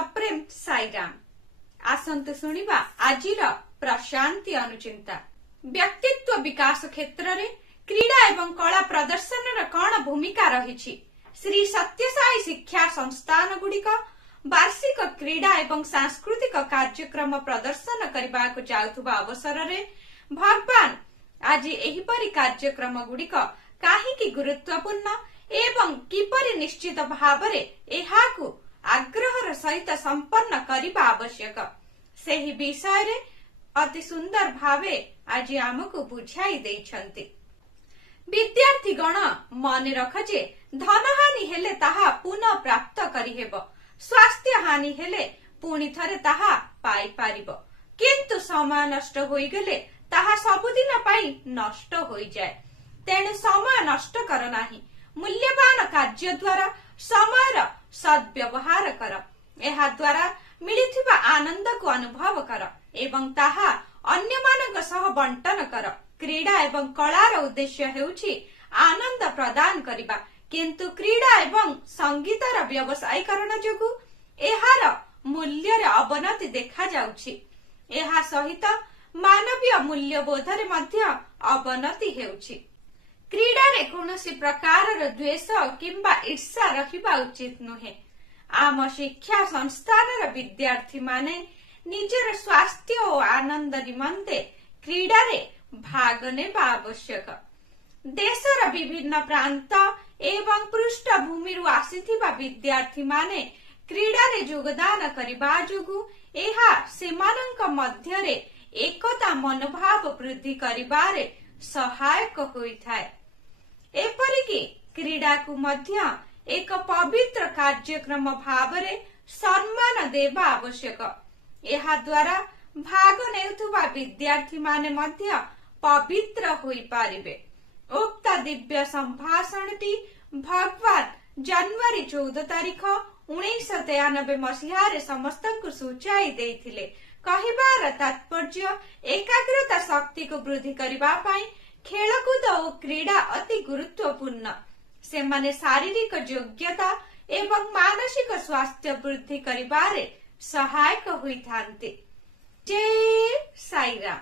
सप्रेम साईराम। आसंतु सुनिबा आजिर प्रशांति अनुचिंता। व्यक्तित्व विकास क्षेत्र में क्रीड़ा एवं कला प्रदर्शन कौन भूमिका रही। श्री सत्यसाई शिक्षा संस्थान गुड़िक वार्षिक क्रीड़ा एवं सांस्कृतिक कार्यक्रम प्रदर्शन करने को जाउथुबा अवसर रे भगवान आज एहिपरि कार्यक्रम गुड़िक काहीकि गुरुत्वपूर्ण एवं किपरि निश्चित भावरे एहाकु आग्रहर सहित संपन्न करिबा आवश्यक सेही विषय रे अति सुंदर भावे आज आमको बुझाई देइछन्ति। विद्यार्थी गण मन रख जे धनहानि हेले ताहा पुनः प्राप्त करिहेब, स्वास्थ्य हानि हेले पुणी थरे ताहा पाई पारिब, किंतु समय नष्ट होई गेले ताहा सबुदिन पाई नष्ट होई जाए। तेणु समय नष्ट कर नाही, मूल्यवान कार्य द्वारा समयर सद्व्यवहार कर। एहा द्वारा मिलिथिबा आनंद को अनुभव कर एवं ताहा अन्य मानक सह बंटन कर। क्रीड़ा एवं कलार उद्देश्य हेउछि आनंद प्रदान करिबा, किंतु क्रीड़ा एवं संगीतर व्यवसायीकरण जोगु एहार मूल्य रे अवनति देखा जाउछि। एहा सहित मानवीय मूल्यबोधरे मध्य अवनति हेउछि। क्रीड़ा रे कोनोसी प्रकार द्वेष किंबा ईर्षा रहिबा उचित नुहे। आम शिक्षा संस्थान विद्यार्थी माने निजर स्वास्थ्य और आनंद निमंते क्रीड़ा रे भाग नेबा आवश्यक। देशर विभिन्न प्रांत एवं पृष्ठभूमि आसीथिबा विद्यार्थी माने क्रीड़ा रे योगदान करिबा जोगु एहा सेमानंक मध्य रे एकता मनोभाव वृद्धि करिबारे सहायक होइथाय। एपरिकी क्रीड़ा को मध्य एक पवित्र कार्यक्रम भावरे सम्मान देवा आवश्यक। एहा द्वारा भाग नेउथुबा विद्यार्थी माने मध्य पवित्र होई पारिबे। उक्त दिव्य संभाषणटी भगवान जनवरी 14 तारिख 1993 मसीह समस्त को सूचाई देइथिले। कहिबार तात्पर्य एकाग्रता शक्ति को वृद्धि करिबा पाई खेलकूद और क्रीड़ा अति गुरुत्वपूर्ण। से माने शारीरिक योग्यता एवं मानसिक स्वास्थ्य वृद्धि करिबारे सहायक होइथांती। जय साईराम।